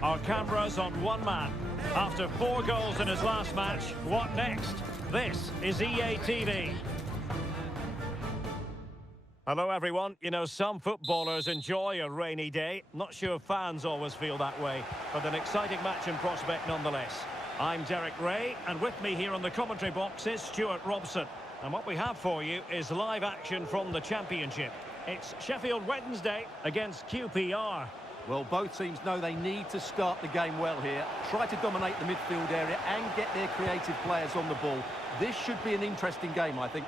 Our cameras on one man. After 4 goals in his last match, what next? This is EA TV. Hello everyone. You know, some footballers enjoy a rainy day. Not sure fans always feel that way, but an exciting match in prospect nonetheless. I'm Derek Ray, and with me here on the commentary box is Stuart Robson. And what we have for you is live action from the Championship. It's Sheffield Wednesday against QPR. Well, both teams know they need to start the game well here. Try to dominate the midfield area and get their creative players on the ball. This should be an interesting game, I think.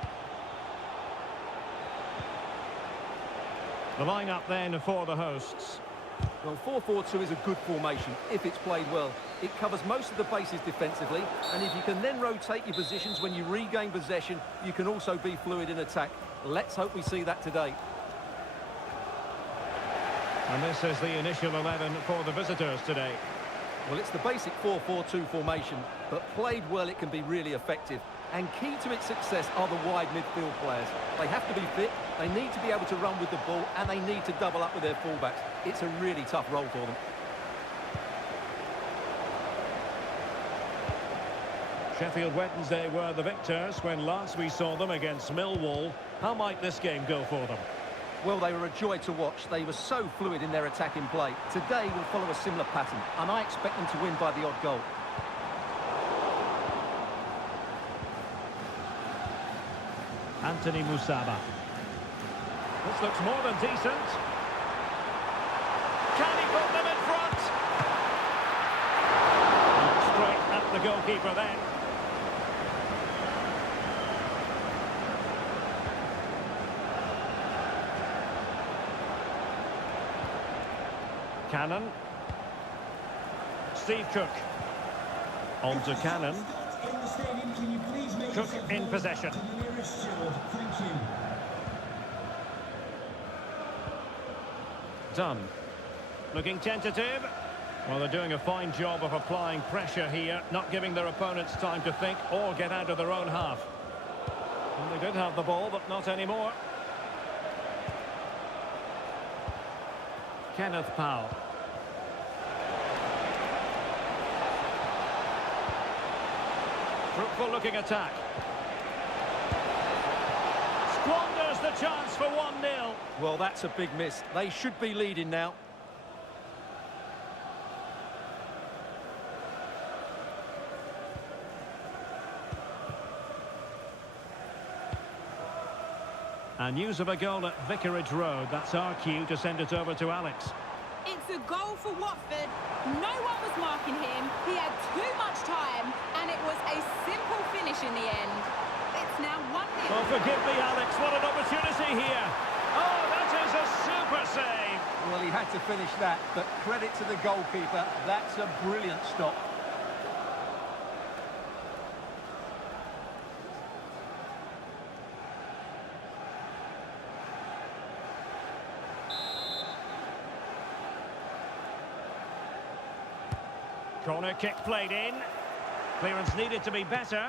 The lineup then for the hosts. Well, 4-4-2 is a good formation if it's played well. It covers most of the bases defensively, and if you can then rotate your positions when you regain possession, you can also be fluid in attack. Let's hope we see that today. And this is the initial 11 for the visitors today. Well, it's the basic 4-4-2 formation, but played well it can be really effective. And key to its success are the wide midfield players. They have to be fit, they need to be able to run with the ball, and they need to double up with their fullbacks. It's a really tough role for them. Sheffield Wednesday were the victors when last we saw them against Millwall. How might this game go for them? Well, they were a joy to watch. They were so fluid in their attacking play. Today will follow a similar pattern, and I expect them to win by the odd goal. Anthony Musaba. This looks more than decent. Can he put them in front? Straight at the goalkeeper then. Cannon. Steve Cook. On to Cannon. Cook in possession. Dunn. Looking tentative. Well, they're doing a fine job of applying pressure here, not giving their opponents time to think or get out of their own half. And they did have the ball, but not anymore. Kenneth Powell. Fruitful looking attack. Squanders the chance for 1-0. Well, that's a big miss. They should be leading now. And news of a goal at Vicarage Road. That's our cue to send it over to Alex. It's a goal for Watford. No one was marking him. He had too much time, and it was a simple finish in the end. It's now 1-0. Oh, forgive me, Alex. What an opportunity here. Oh, that is a super save. Well, he had to finish that, but credit to the goalkeeper. That's a brilliant stop. Corner kick played in. Clearance needed to be better.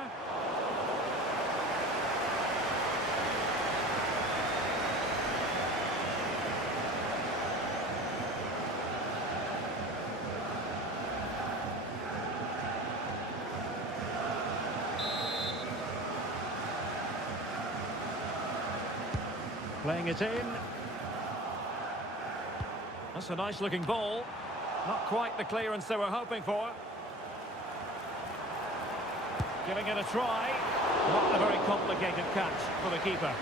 Playing it in. That's a nice looking ball. Not quite the clearance they were hoping for. Giving it a try. Not a very complicated catch for the keeper.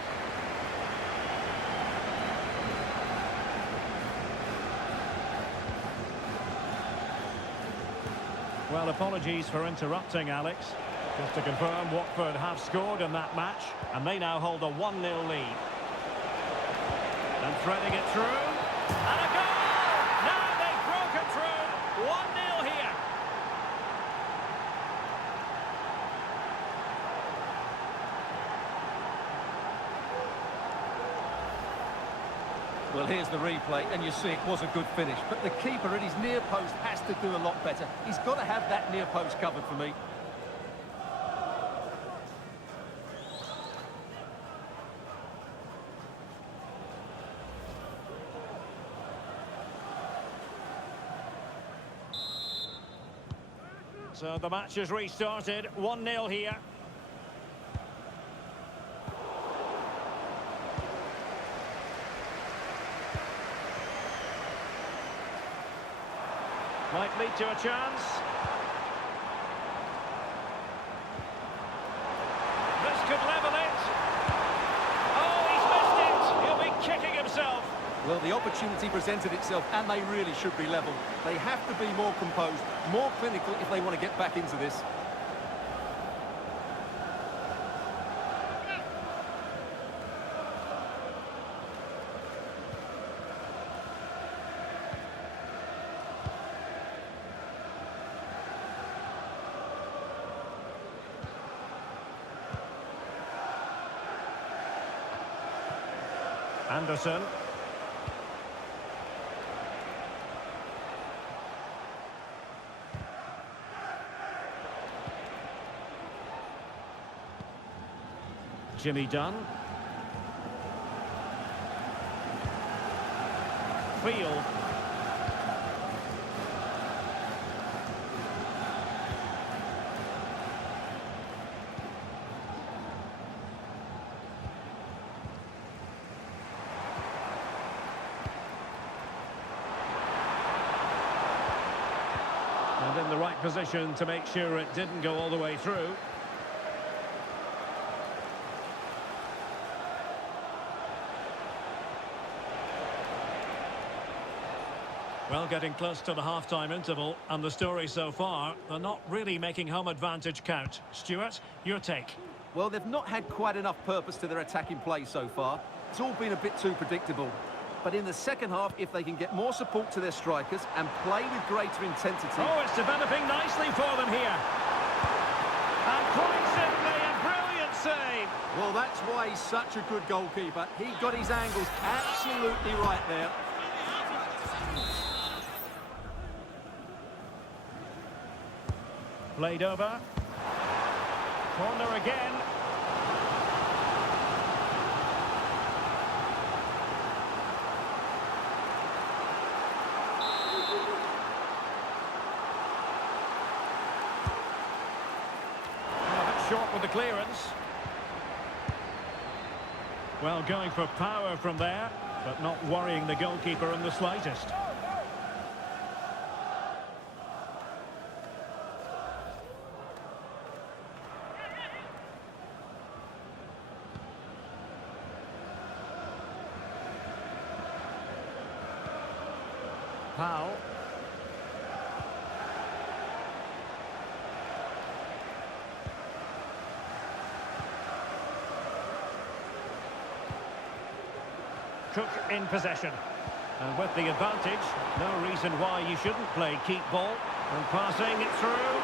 Well, apologies for interrupting, Alex. Just to confirm, Watford have scored in that match, and they now hold a 1-0 lead. And threading it through. And a goal! Now they've broken through. 1-0 here. Well, here's the replay, and you see it was a good finish. But the keeper at his near post has to do a lot better. He's got to have that near post covered for me. So the match has restarted. 1-0 here. Might lead to a chance. This could level it. Oh, he's missed it. He'll be kicking himself. Well, the opportunity presented itself, and they really should be level. They have to be more composed, more clinical if they want to get back into this. Anderson. Jimmy Dunn. Field. And in the right position to make sure it didn't go all the way through. Well, getting close to the half-time interval, and the story so far, they're not really making home advantage count. Stuart, your take? Well, they've not had quite enough purpose to their attacking play so far. It's all been a bit too predictable. But in the second half, if they can get more support to their strikers and play with greater intensity... Oh, it's developing nicely for them here. And quite simply, a brilliant save. Well, that's why he's such a good goalkeeper. He got his angles absolutely right there. Played over. Corner again. A bit short with the clearance. Well, going for power from there, but not worrying the goalkeeper in the slightest. Powell. Cook in possession. And with the advantage, no reason why you shouldn't play keep ball. And passing it through.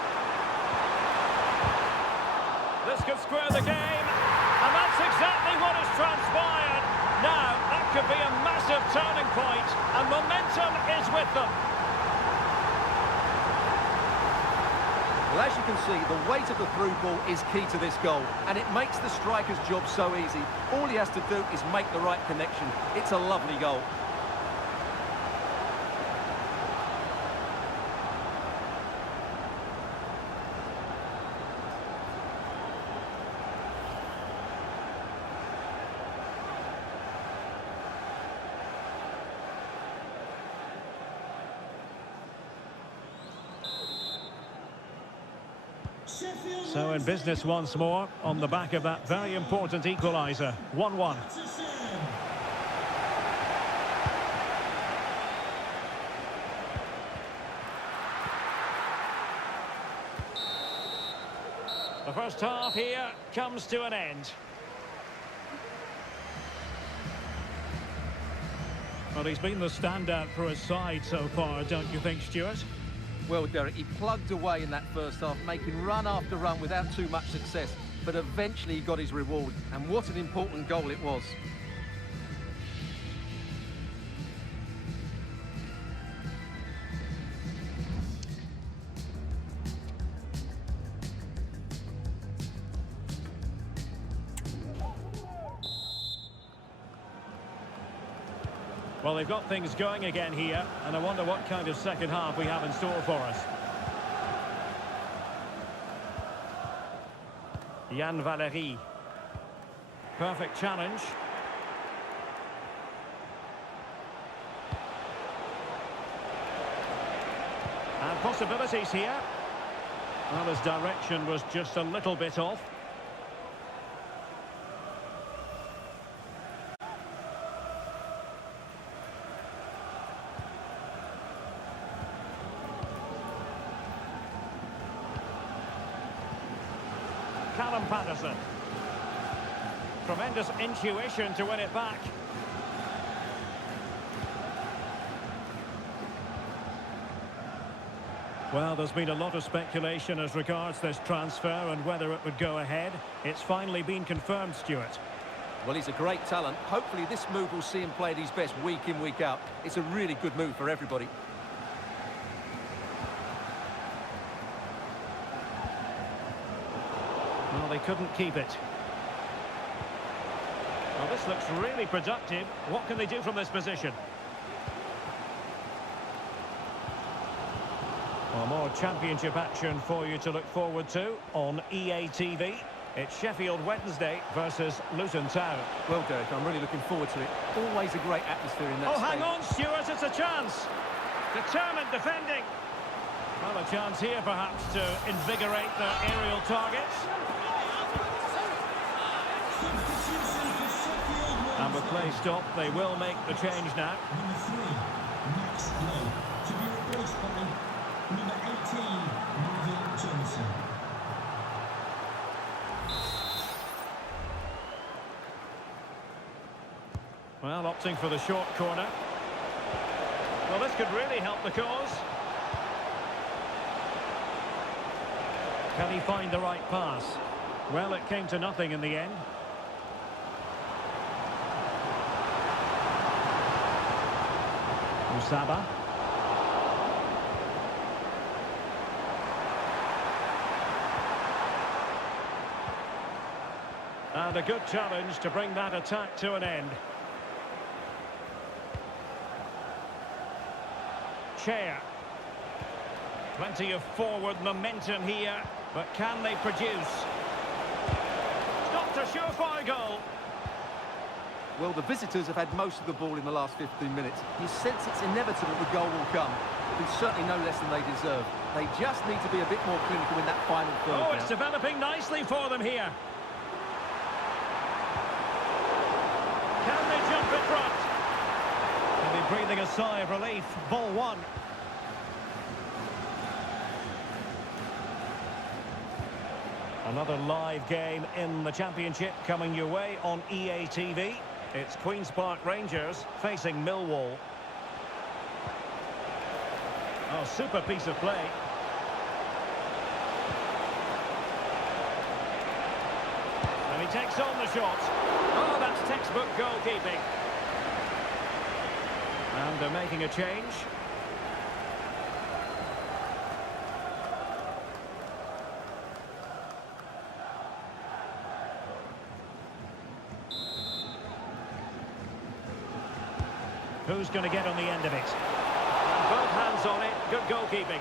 This could square the game. And that's exactly what has transpired. Now, that could be a massive turning point, and momentum is with them. Well, as you can see, the weight of the through ball is key to this goal, and it makes the striker's job so easy. All he has to do is make the right connection. It's a lovely goal. So in business once more, on the back of that very important equaliser. 1-1. The first half here comes to an end. Well, he's been the standout for his side so far, don't you think, Stuart? Well, Derek, he plugged away in that first half, making run after run without too much success. But eventually he got his reward, and what an important goal it was. Well, they've got things going again here, and I wonder what kind of second half we have in store for us. Jan Valery. Perfect challenge. And possibilities here. Well, his direction was just a little bit off. Callum Patterson. Tremendous intuition to win it back. Well, there's been a lot of speculation as regards this transfer and whether it would go ahead. It's finally been confirmed, Stuart. Well, he's a great talent. Hopefully this move will see him play at his best week in, week out. It's a really good move for everybody. Well, they couldn't keep it. Well, this looks really productive. What can they do from this position? Well, more championship action for you to look forward to on EA TV. It's Sheffield Wednesday versus Luton Town. Well, Derek, I'm really looking forward to it. Always a great atmosphere in that Oh, hang stadium. on, Stuart, it's a chance. Determined defending. Well, a chance here, perhaps, to invigorate their aerial targets. And with play stopped, they will make the change now. Number 3, Max Lowe, to be replaced by number 18, Marvin Johnson. Well, opting for the short corner. Well, this could really help the cause. Can he find the right pass? Well, it came to nothing in the end. Musaba. And a good challenge to bring that attack to an end. Chair. Plenty of forward momentum here, but can they produce? Not a surefire goal. Well, the visitors have had most of the ball in the last 15 minutes. You sense it's inevitable the goal will come. It's certainly no less than they deserve. They just need to be a bit more clinical in that final third. Oh, it's developing nicely for them here. Can they jump in front? They'll be breathing a sigh of relief. Ball one. Another live game in the Championship coming your way on EA TV. It's Queen's Park Rangers facing Millwall. Oh, super piece of play. And he takes on the shot. Oh, that's textbook goalkeeping. And they're making a change. Who's going to get on the end of it? And both hands on it. Good goalkeeping.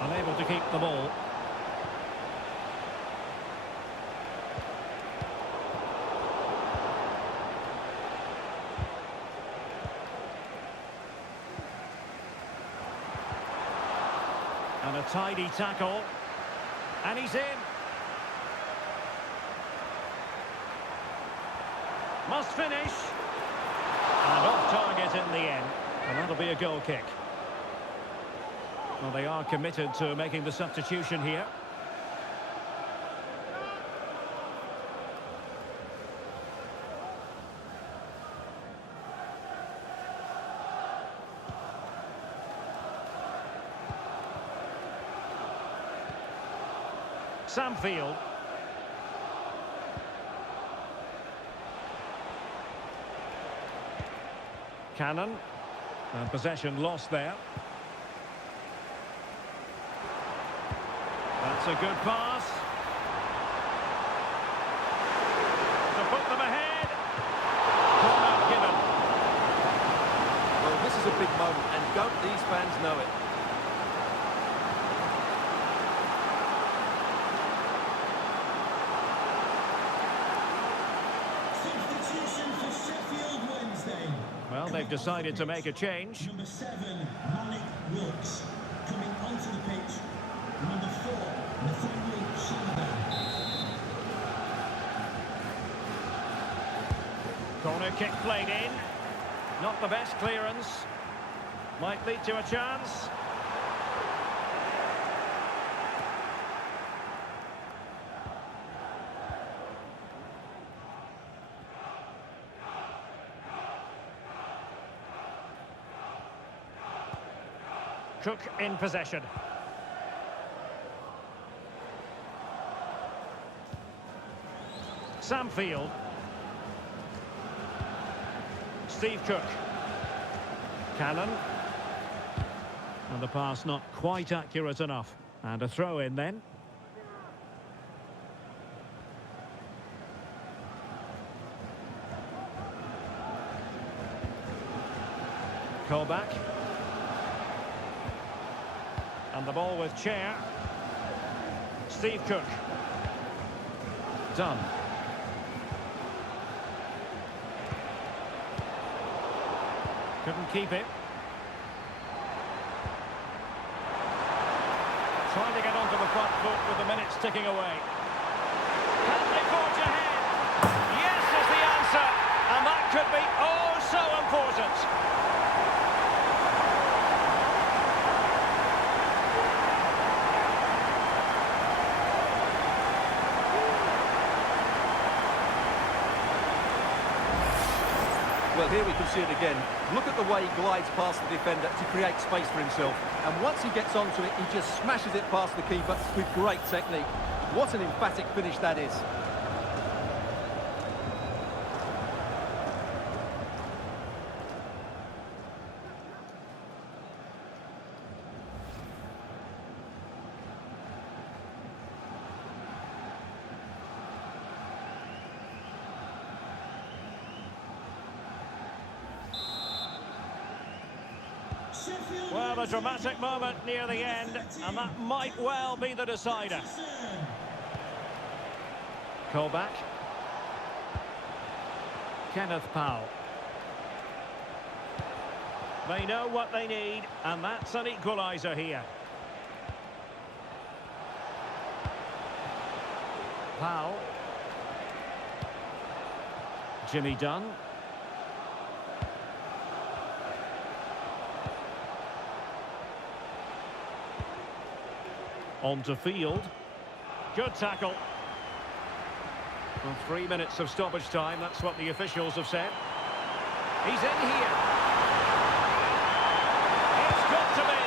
Unable to keep the ball. And a tidy tackle. And he's in. Must finish. And off target in the end. And that'll be a goal kick. Well, they are committed to making the substitution here. Samfield. Cannon. And possession lost there. That's a good pass. To put them ahead. Corner given. Well, this is a big moment, and don't Well, they've decided to make a change. Number 7, Malik Wilkes. Coming onto the pitch, number 4, Nathaniel Sullivan. Corner kick played in. Not the best clearance. Might lead to a chance. Cook in possession. Sam Field. Steve Cook. Cannon. And the pass not quite accurate enough. And a throw in then. Colback. And the ball with Chair. Steve Cook. Dunn. Couldn't keep it. Trying to get onto the front foot with the minutes ticking away. Can they forge ahead? Yes is the answer. And that could be oh so important. Well, here we can see it again. Look at the way he glides past the defender to create space for himself. And once he gets onto it, he just smashes it past the keeper with great technique. What an emphatic finish that is. Well, a dramatic moment near the end, and that might well be the decider. Colback. Kenneth Powell. They know what they need, and that's an equaliser here. Powell. Jimmy Dunn. Onto Field. Good tackle. Well, 3 minutes of stoppage time, that's what the officials have said. He's in here. It's got to be.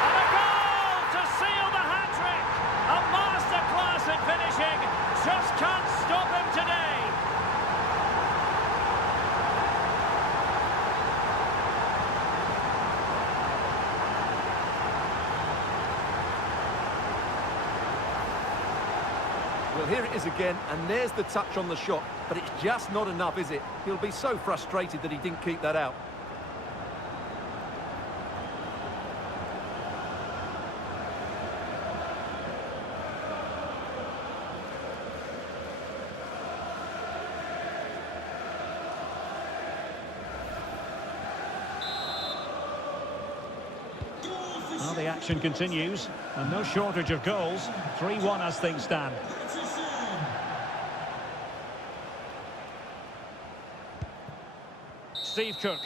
And a goal to seal the hat-trick. A masterclass at finishing. Just can't stop him today. Well, here it is again, and there's the touch on the shot, but it's just not enough, is it? He'll be so frustrated that he didn't keep that out. Well, the action continues, and no shortage of goals. 3-1 as things stand. Steve Cook.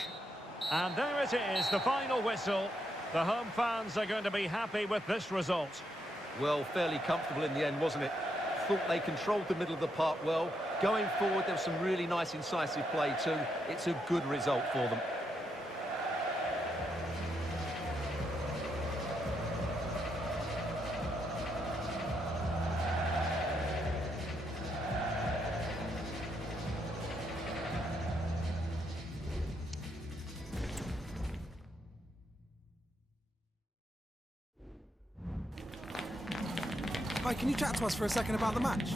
And there it is, the final whistle. The home fans are going to be happy with this result. Well, fairly comfortable in the end, wasn't it? Thought they controlled the middle of the park well. Going forward, there was some really nice incisive play too. It's a good result for them. Hi, can you chat to us for a second about the match?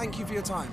Thank you for your time.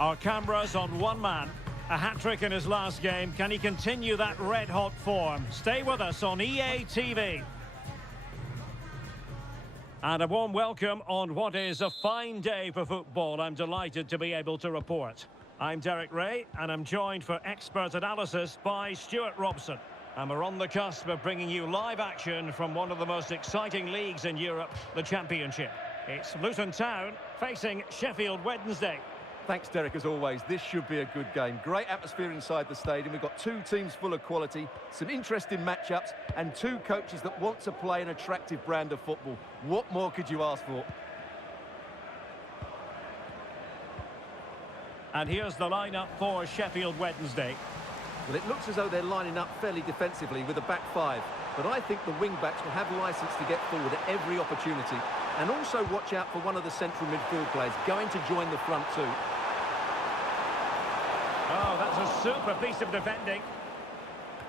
Our cameras on one man. A hat-trick in his last game. Can he continue that red-hot form? Stay with us on EA TV. And a warm welcome on what is a fine day for football. I'm delighted to be able to report. I'm Derek Ray, and I'm joined for expert analysis by Stuart Robson. And we're on the cusp of bringing you live action from one of the most exciting leagues in Europe, the Championship. It's Luton Town facing Sheffield Wednesday. Thanks, Derek, as always. This should be a good game. Great atmosphere inside the stadium. We've got two teams full of quality, some interesting matchups, and two coaches that want to play an attractive brand of football. What more could you ask for? And here's the lineup for Sheffield Wednesday. Well, it looks as though they're lining up fairly defensively with a back five. But I think the wing-backs will have licence to get forward at every opportunity. And also watch out for one of the central midfield players going to join the front too. Oh, that's a super piece of defending.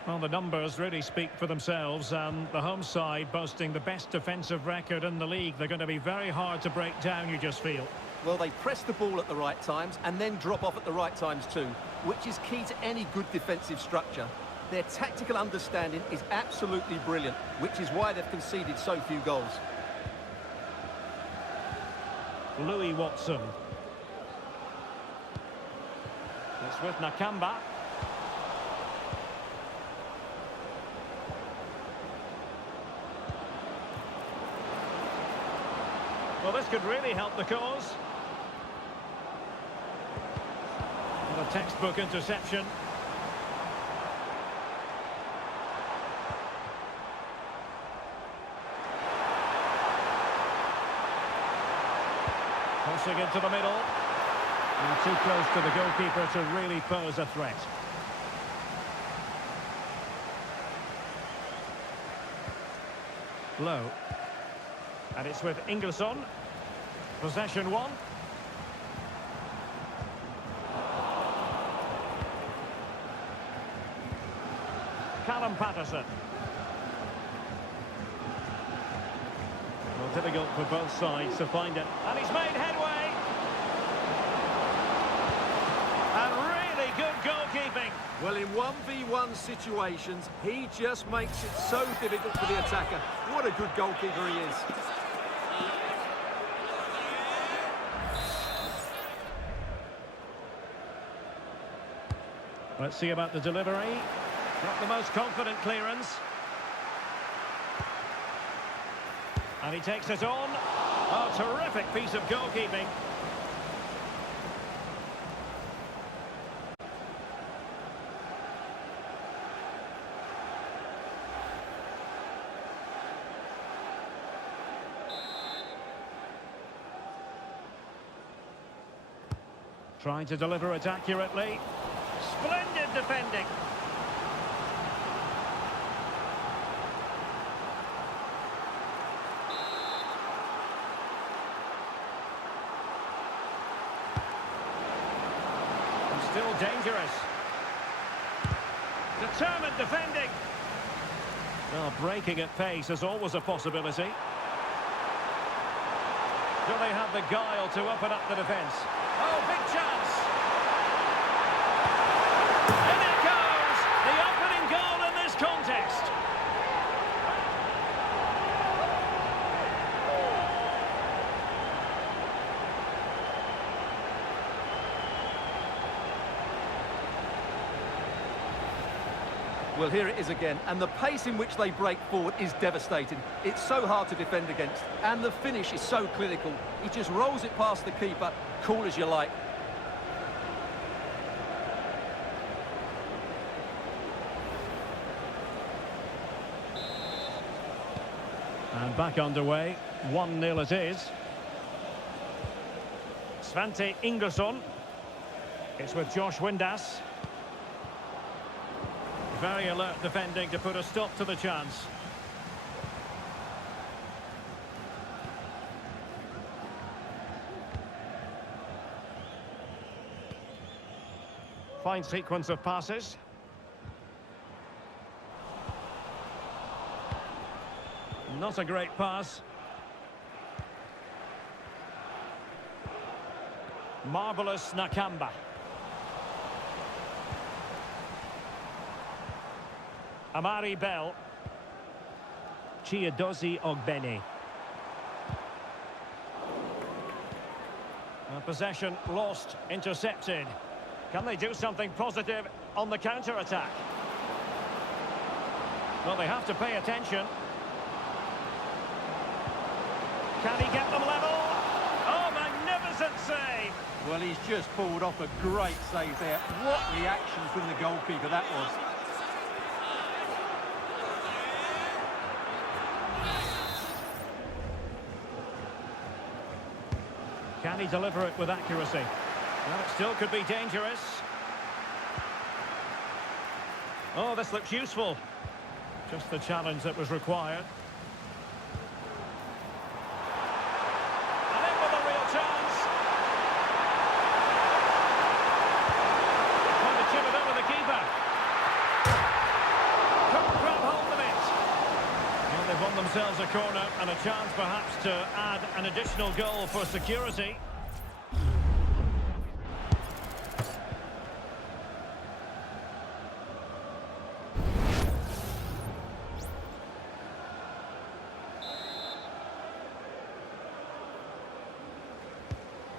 Well, the numbers really speak for themselves, and the home side boasting the best defensive record in the league. They're going to be very hard to break down, you just feel. Well, they press the ball at the right times and then drop off at the right times too, which is key to any good defensive structure. Their tactical understanding is absolutely brilliant, which is why they've conceded so few goals. Louis Watson. It's with Nakamba. Well, this could really help the cause. And a textbook interception. Crossing into the middle. And too close to the goalkeeper to really pose a threat. Low. And it's with Ingleson. Possession one. Callum Patterson. Well, difficult for both sides to find it. And he's made headway. And really good goalkeeping. Well, in 1v1 situations, he just makes it so difficult for the attacker. What a good goalkeeper he is. Let's see about the delivery. Not the most confident clearance. And he takes it on. Oh, terrific piece of goalkeeping. Trying to deliver it accurately. Splendid defending. And still dangerous. Determined defending. Well, breaking at pace is always a possibility. Do they have the guile to open up the defence? Oh, big chance! And it goes! The opening goal in this contest! Well, here it is again, and the pace in which they break forward is devastating. It's so hard to defend against, and the finish is so clinical. He just rolls it past the keeper, cool as you like. And back underway, 1-0 it is. Svante Ingersson. It's with Josh Windass. Very alert defending to put a stop to the chance. Fine sequence of passes. Not a great pass. Marvellous Nakamba. Amari Bell. Chiedozie Ogbene. Possession lost, intercepted. Can they do something positive on the counter-attack? Well, they have to pay attention. Can he get them level? Oh, magnificent save! Well, he's just pulled off a great save there. What reaction from the goalkeeper that was. Can he deliver it with accuracy? Well, it still could be dangerous. Oh, this looks useful. Just the challenge that was required. And in with a real chance. Trying to chip it over the keeper. Couldn't grab hold of it. Well, they've won themselves a corner and a chance perhaps to add an additional goal for security.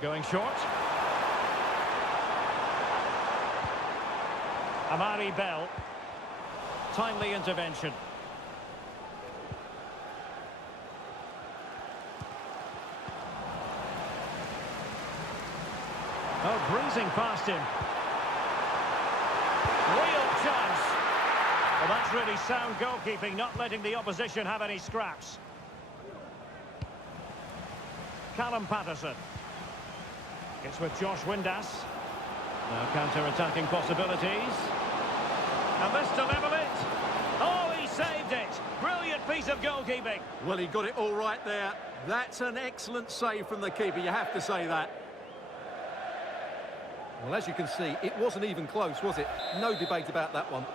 Going short. Amari Bell. Timely intervention. Oh, breezing past him. Real chance. Well, that's really sound goalkeeping, not letting the opposition have any scraps. Callum Patterson. It's with Josh Windass. Now counter-attacking possibilities. And this to level it. Oh, he saved it. Brilliant piece of goalkeeping. Well, he got it all right there. That's an excellent save from the keeper, you have to say that. Well, as you can see, it wasn't even close, was it? No debate about that one.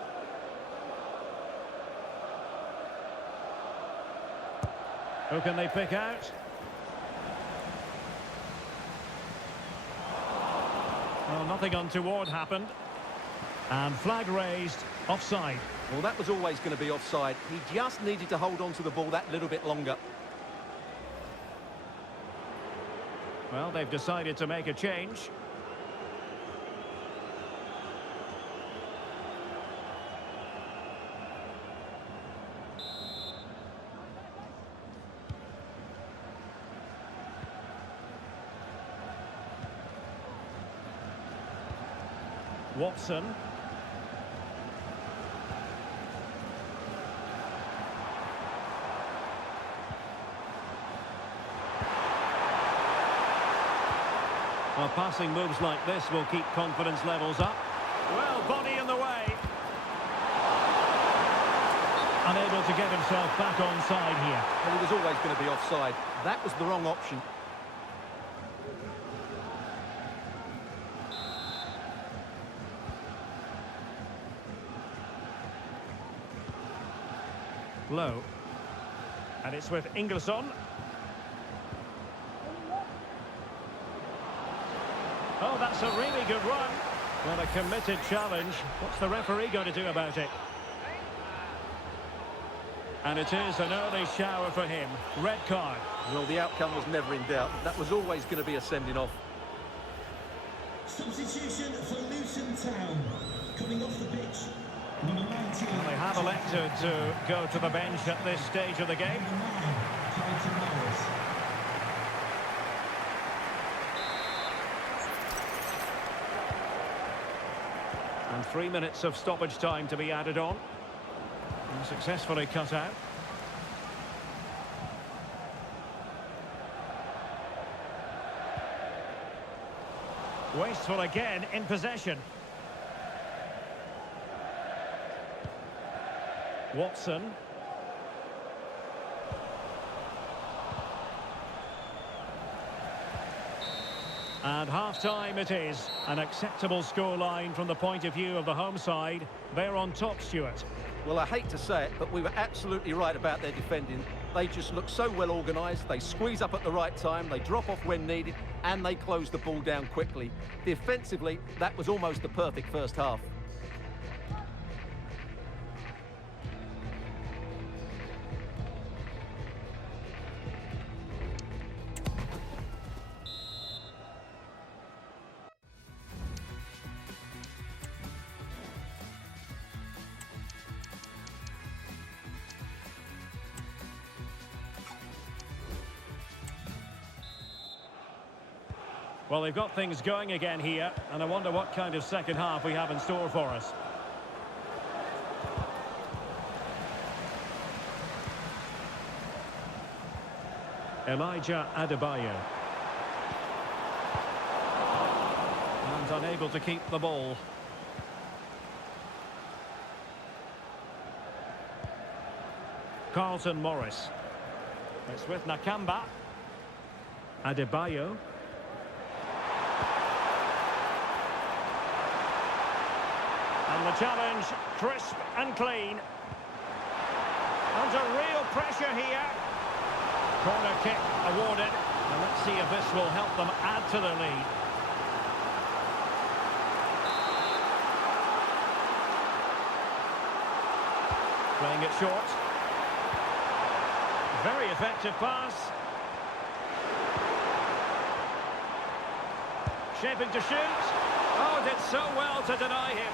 Who can they pick out? Well, nothing untoward happened. And flag raised, offside. Well, that was always going to be offside. He just needed to hold on to the ball that little bit longer. Well, they've decided to make a change. Watson. Well, passing moves like this will keep confidence levels up. Well, body in the way. Unable to get himself back on side here. Well, he was always going to be offside. That was the wrong option. Low. And it's with Ingleson. Oh, that's a really good run. Well, a committed challenge. What's the referee going to do about it? And it is an early shower for him. Red card. Well, the outcome was never in doubt. That was always going to be a sending off. Substitution for Luton Town. Coming off the pitch, number 19. Well, they have elected to go to the bench at this stage of the game. Number 9, Carlton Morris. And 3 minutes of stoppage time to be added on. And successfully cut out. Wasteful again in possession. Watson. And half-time it is. An acceptable scoreline from the point of view of the home side. They're on top, Stuart. Well, I hate to say it, but we were absolutely right about their defending. They just look so well organised. They squeeze up at the right time, they drop off when needed, and they close the ball down quickly. Defensively, that was almost the perfect first half. Well, they've got things going again here, and I wonder what kind of second half we have in store for us. Elijah Adebayo. And unable to keep the ball. Carlton Morris. It's with Nakamba. Adebayo. And the challenge, crisp and clean. Under real pressure here. Corner kick awarded. And let's see if this will help them add to their lead. Playing it short. Very effective pass. Shaping to shoot. Oh, did so well to deny him.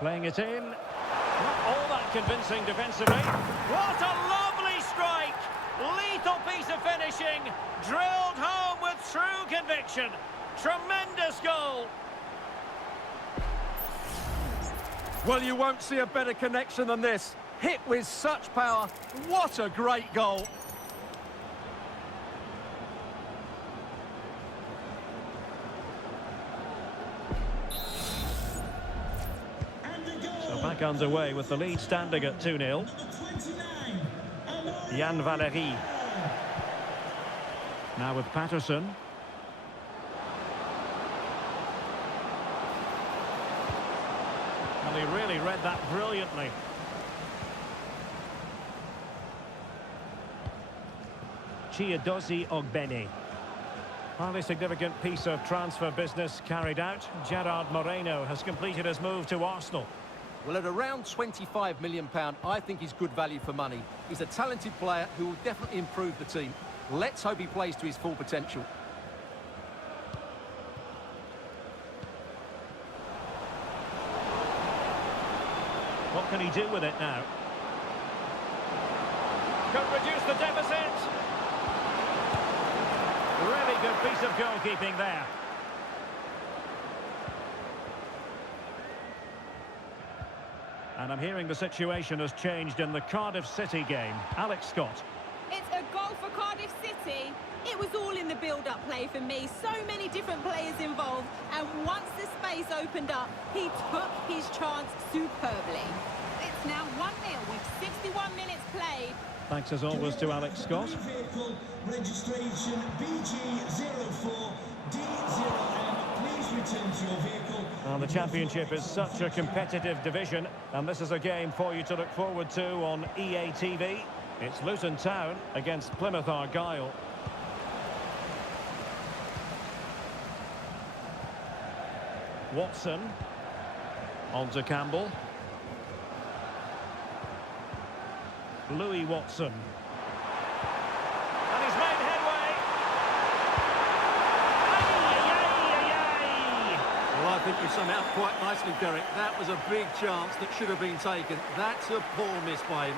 Playing it in. Not all that convincing defensively. What a lovely strike! Lethal piece of finishing. Drilled home with true conviction. Tremendous goal. Well, you won't see a better connection than this. Hit with such power. What a great goal. back underway with the lead standing at 2-0. Jan Valery. Now with Patterson. And he really read that brilliantly. Chiedozie Ogbene. Highly significant piece of transfer business carried out. Gerard Moreno has completed his move to Arsenal. Well, at around £25 million, I think he's good value for money. He's a talented player who will definitely improve the team. Let's hope he plays to his full potential. What can he do with it now? Could reduce the deficit. Really good piece of goalkeeping there. And I'm hearing the situation has changed in the Cardiff City game. Alex Scott. It's a goal for Cardiff City. It was all in the build-up play for me. So many different players involved. And once the space opened up, he took his chance superbly. It's now 1-0 with 61 minutes played. Thanks as always to Alex Scott. Vehicle registration BG04D0M. Please return to your vehicle. Well, the Championship is such a competitive division, and this is a game for you to look forward to on EA TV. It's Luton Town against Plymouth Argyle. Watson. On to Campbell. Louis Watson. And he's made headway. Well, I think you sum it up quite nicely, Derek. That was a big chance that should have been taken. That's a poor miss by him.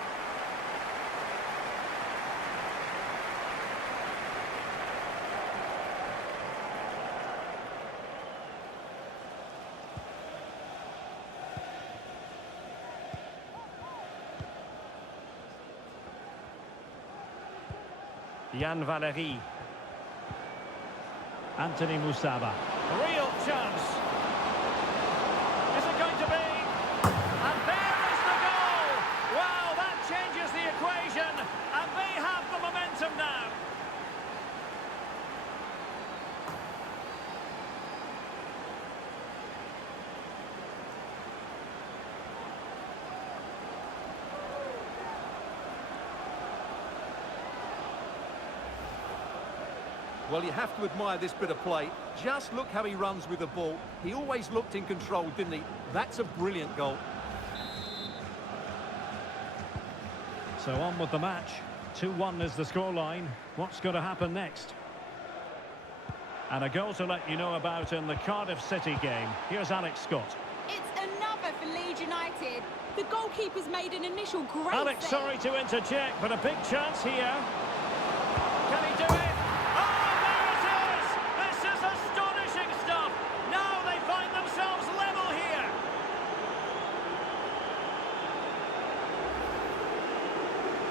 Jan Valery. Anthony Musaba. Real chance. Is it going to be? And there is the goal! Wow, that changes the equation. And they have the momentum now. Well, you have to admire this bit of play. Just look how he runs with the ball. He always looked in control, didn't he? That's a brilliant goal. So on with the match. 2-1 is the scoreline. What's going to happen next? And a goal to let you know about in the Cardiff City game. Here's Alex Scott. It's another for Leeds United. The goalkeeper's made an initial great Alex, save. sorry to interject, but a big chance here. Can he do it?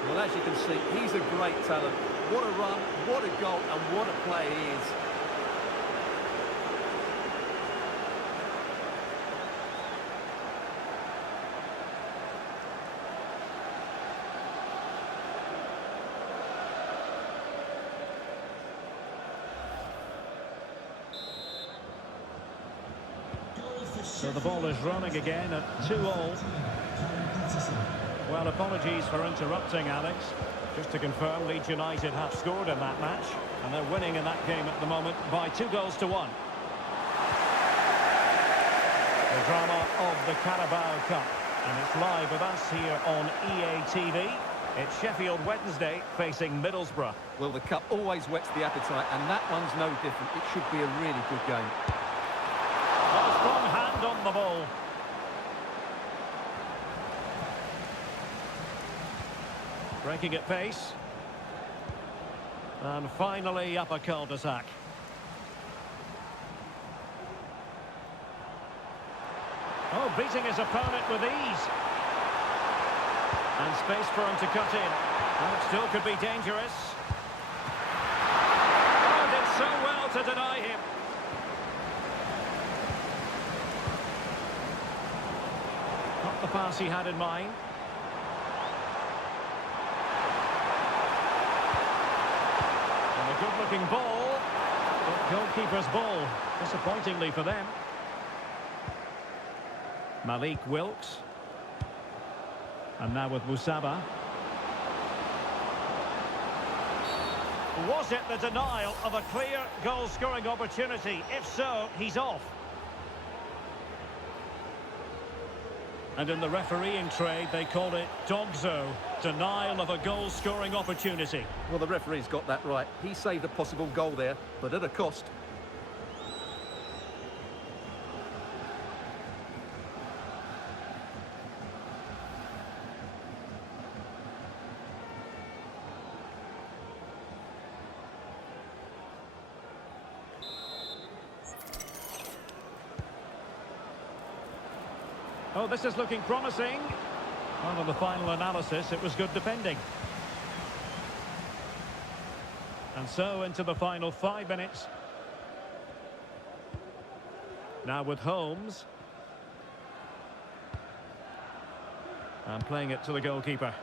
Well, as you can see, he's a great talent. What a run, what a goal, and what a play he is. So the ball is running again at 2-2. Well, apologies for interrupting, Alex. Just to confirm, Leeds United have scored in that match, and they're winning in that game at the moment by 2-1. The drama of the Carabao Cup, and it's live with us here on EA TV. It's Sheffield Wednesday facing Middlesbrough. Well, the cup always whets the appetite, and that one's no different. It should be a really good game. Well, a strong hand on the ball. Breaking at pace. And finally up a cul-de-sac. Oh, beating his opponent with ease. And space for him to cut in. And it still could be dangerous. Oh, did so well to deny him. Got the pass he had in mind. And a good-looking ball. But goalkeeper's ball, disappointingly for them. Malik Wilks. And now with Musaba. Was it the denial of a clear goal-scoring opportunity? If so, he's off. And in the refereeing trade, they call it dogzo, denial of a goal-scoring opportunity. Well, the referee's got that right. He saved a possible goal there, but at a cost. Oh, this is looking promising. Well, in the final analysis, it was good defending. And so into the final 5 minutes. Now with Holmes. And playing it to the goalkeeper.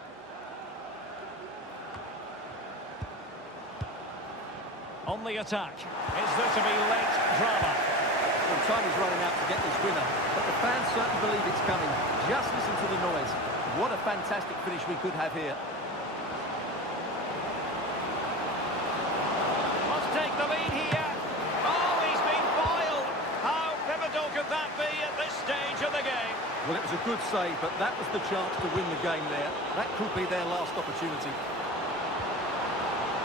On the attack. Is there to be late drama? Well, time is running out to get this winner, but the fans certainly believe it's coming. Just listen to the noise. What a fantastic finish we could have here. Must take the lead here. Oh, he's been foiled. How pivotal could that be at this stage of the game? Well, it was a good save, but that was the chance to win the game there. That could be their last opportunity.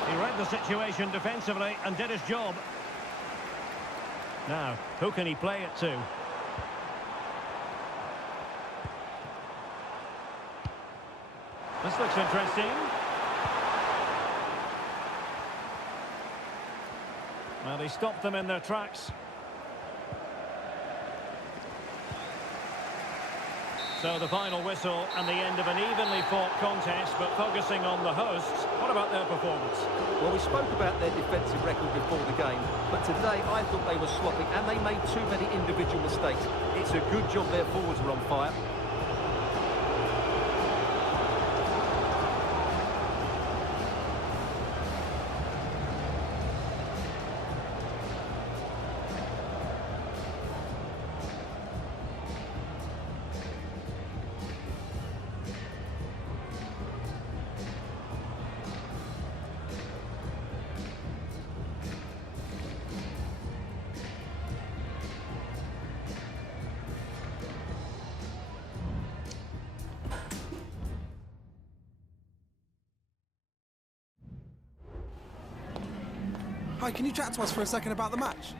He read the situation defensively and did his job. Now, who can he play it to? This looks interesting. Well, he stopped them in their tracks. So the final whistle and the end of an evenly fought contest, but focusing on the hosts. What about their performance? Well, we spoke about their defensive record before the game, but today I thought they were sloppy and they made too many individual mistakes. It's a good job their forwards were on fire. Hi, can you chat to us for a second about the match?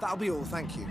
That'll be all, thank you.